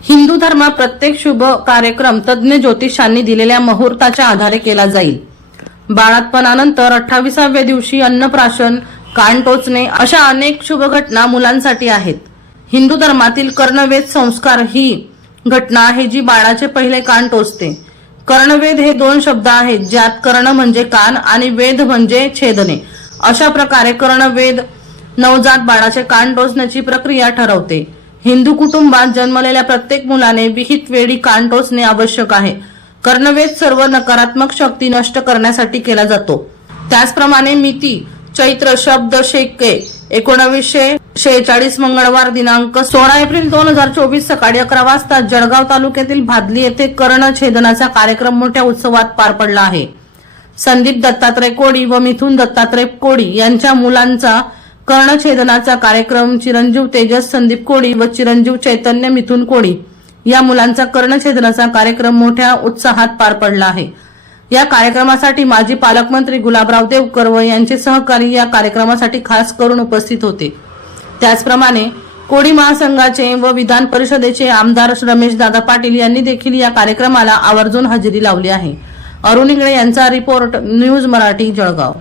हिंदू धर्मात प्रत्येक शुभ कार्यक्रम तज्ज्ञ ज्योतिषांनी दिलेल्या मुहूर्ताच्या आधारे केला जाईल. बाळातपणानंतर अठ्ठावीसाव्या दिवशी अन्नप्राशन कान टोचणे अशा अनेक शुभ घटना मुलांसाठी आहेत. हिंदू धर्मातील कर्णवेद संस्कार ही घटना आहे जी बाळाचे पहिले कान टोचते. कर्णवेद हे दोन शब्द आहेत ज्यात कर्ण म्हणजे कान आणि वेद म्हणजे छेदने अशा प्रकारे कर्णवेद नवजात बाळाचे कान टोचण्याची प्रक्रिया ठरवते. हिंदू कुटुंबात जन्मलेल्या प्रत्येक मुलाने विहित वेळी कान टोचणे आवश्यक आहे. कर्णवेद सर्व नकारात्मक शक्ती नष्ट करण्यासाठी केला जातो. त्याचप्रमाणे मिती चैत्र शब्द शेके एकोणावीसशे शेहेचाळीस मंगळवार दिनांक सोळा एप्रिल दोन हजार चोवीस सकाळी अकरा वाजता जळगाव तालुक्यातील भादली येथे कर्ण छेदनाचा कार्यक्रम मोठ्या उत्सवात पार पडला आहे. संदीप दत्तात्रय कोडी व मिथुन दत्तात्रय कोडी यांच्या मुलांचा कर्णछेदनाचा कार्यक्रम चिरंजीव तेजस संदीप कोडी व चिरंजीव चैतन्य मिथुन कोडी या मुलांचा कर्णछेदनाचा कार्यक्रम मोठ्या उत्साहात पार पडला आहे. या कार्यक्रमासाठी माजी पालकमंत्री गुलाबराव देवकर व यांचे सहकारी या कार्यक्रमासाठी खास करून उपस्थित होते. त्याचप्रमाणे कोडी महासंघाचे व विधान परिषदेचे आमदार रमेश दादा पाटील यांनी देखील या कार्यक्रमाला आवर्जून हजेरी लावली आहे. अरुण इंगळे यांचा रिपोर्ट न्यूज मराठी जळगाव.